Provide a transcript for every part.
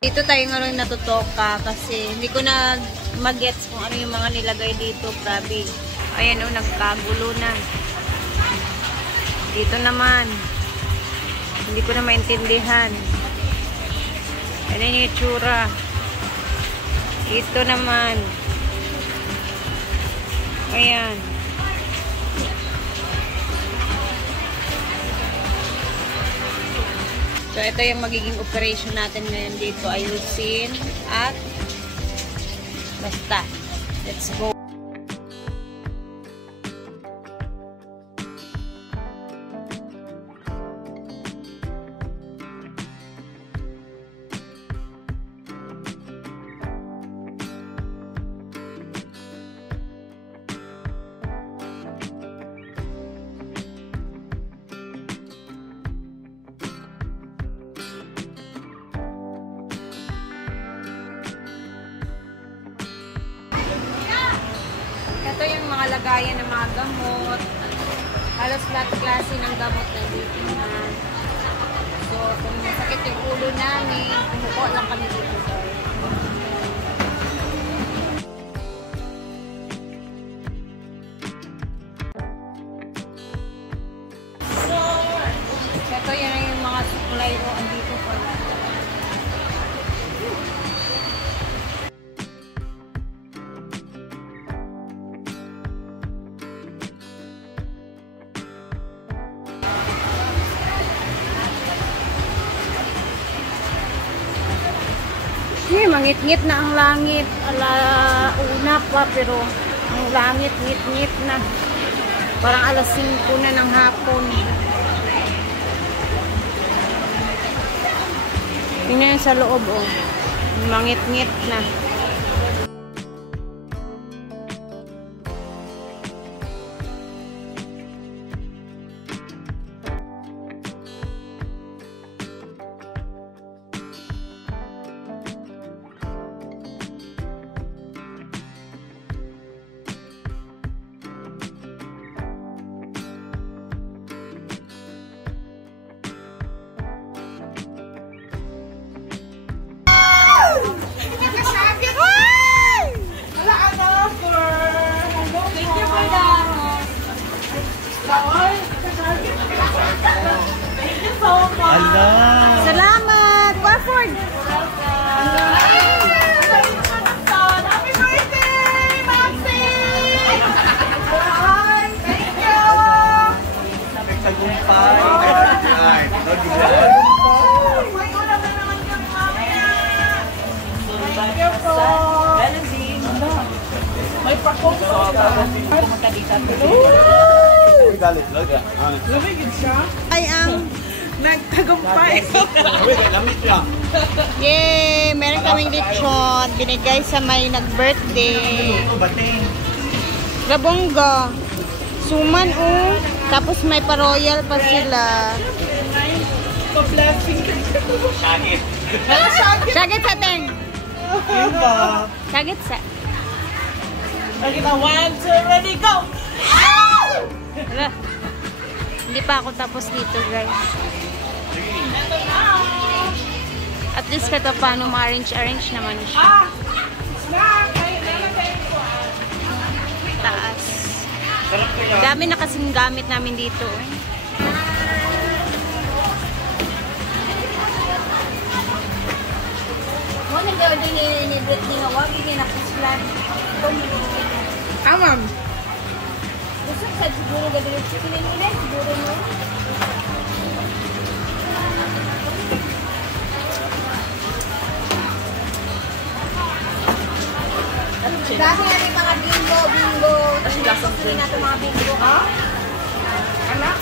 Dito tayo ngayon natutoka kasi hindi ko na mag-gets kung ano yung mga nilagay dito. Grabe. Ayan o, nagkagulo na. Dito naman. Hindi ko na maintindihan. Ano yung itsura? Ito naman. Ayan. So, ito yung magiging operation natin ngayon dito. Ayusin at basta. Let's go. Ito yung mga lagayan ng mga gamot. Halos lahat klase ng gamot na dito na. So, kung masakit yung ulo namin, umupo lang kami dito. So, ito yan yung mga supply ko andito po. Mangit-ngit na ang langit. Alauna pa, pero ang langit ngit-ngit na. Parang alas 5 na ng hapon. Tingnan sa loob, oh. Mangit-ngit na. Salamat! Warford! Happy birthday, Maxi! Thank you! Tagumpay! May ulam na naman yung mamaya! Thank you po! May pakong pumunta dito. Lumigid siya? Ay, ang Nagtagumpay. yay! Meron kaming lechon. Binigay sa may nag-birthday. Rabongga. Suman, oh. Tapos may pa-royal pa sila. Shagit. Shagit sa ting. Shagit sa. Lagi na 1, 2, ready, go! Hala. Hindi pa ako tapos dito, guys. At least kahit paano ma-arrange naman siya. Taas. Dami na kasing gamit namin dito. Amam. Gusto sa siguro gagawin nila siguro no? Dami nga rin mga bingo. Tapos na ito mga bingo. Ha? Anak?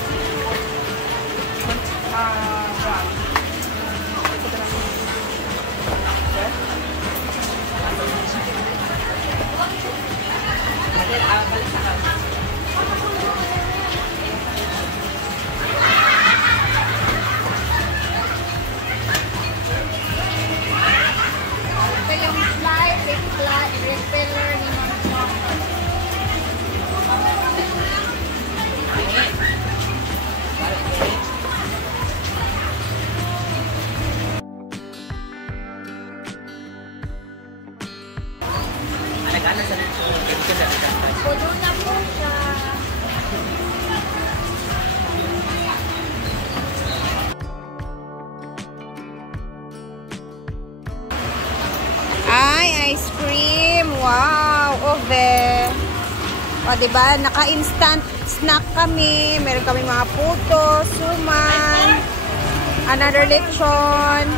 Ito yung slide, repeller ni Mama. O, diba? Naka-instant snack kami. Meron kami mga puto, suman, another lechon.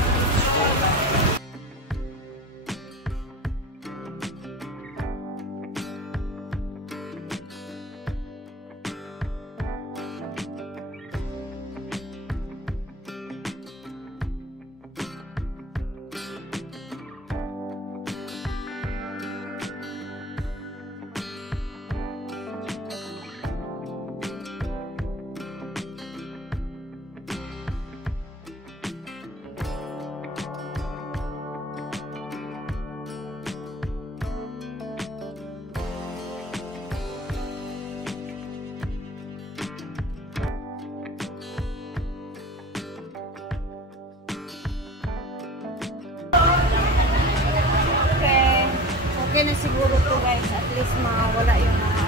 Okay na siguro to guys, at least mawala yung mga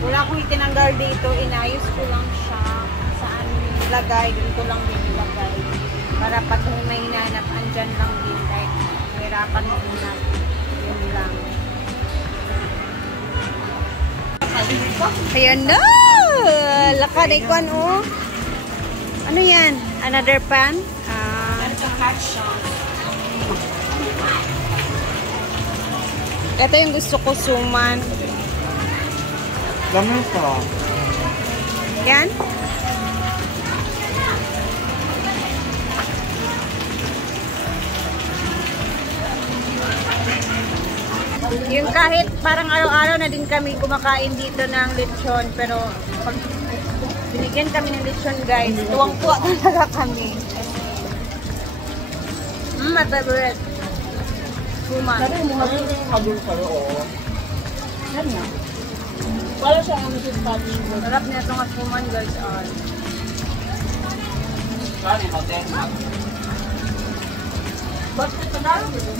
wala akong itinanggal dito, inayos ko lang siya saan nilagay, dun ko lang din nilagay para pag may hinanap, andyan lang din kahit hirapan mo hinap, yun lang. Ayan na! Laka na ikuan oh. Ano yan? Another pan? Ito yung gusto ko, suman. Dami ito. Yan. Yung kahit parang araw-araw na din kami kumakain dito ng lechon. Pero pag binigyan kami ng lechon guys, tuwang-tuwa talaga kami. Mataburet. Suman. Sabi mo nga yung kabul kayo, oo. Yan nga. Wala siya ang nasa sabi mo. Sarap na ito nga suman guys. Sorry, hotel. Ba't ito na rin yun?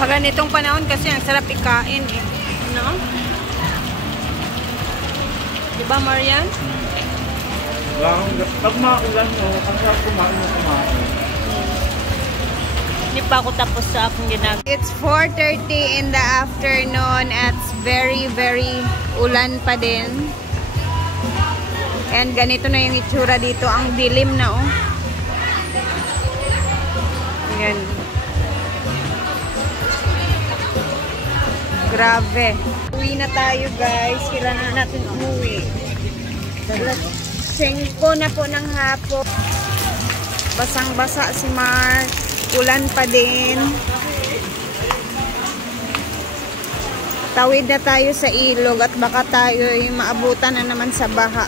Pag ganitong panahon kasi ang sarap ikain eh. No? Diba, Marian? Pag maulan mo, ang sarap kumain mo kumain. Hindi pa ako tapos sa akong ginagawa. It's 4:30 in the afternoon at very, very ulan pa din. And ganito na yung itsura dito. Ang dilim na oh. Ayan. Grabe. Uwi na tayo guys. Kailangan natin umuwi. 5 na po ng hapon. Basang-basa si Mark. Ulan pa din. Tawid na tayo sa ilog at baka tayo ay maabutan na naman sa baha.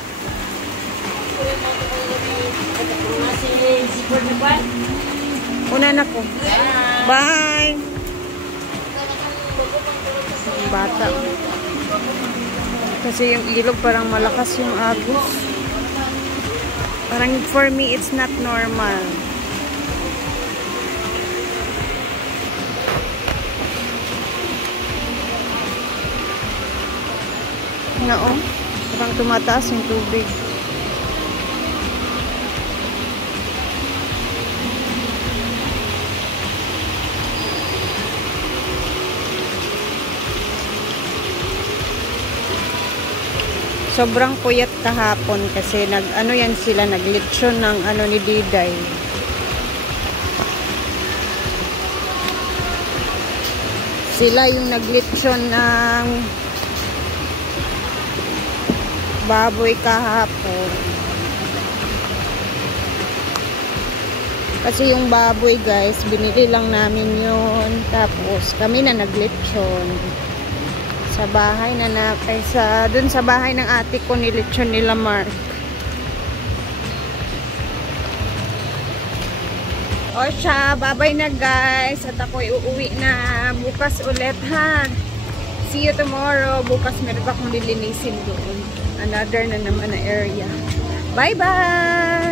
Una na po. Bye! Bata. Kasi yung ilog parang malakas yung agos. Parang for me it's not normal. Oo. Parang tumataas yung tubig. Sobrang puyat kahapon kasi nag-ano yan sila, naglitsyon ng ano ni Diday. Sila yung naglitsyon ng baboy kahapon. Kasi yung baboy guys, binili lang namin yun. Tapos kami na naglitsyon. Sa bahay na dun sa bahay ng ate ko nilitsyon nila Mark. O siya, babay na guys. At ako'y uuwi na bukas ulit ha. See you tomorrow. Bukas meron akong lilinisin doon. Another na naman na area. Bye bye!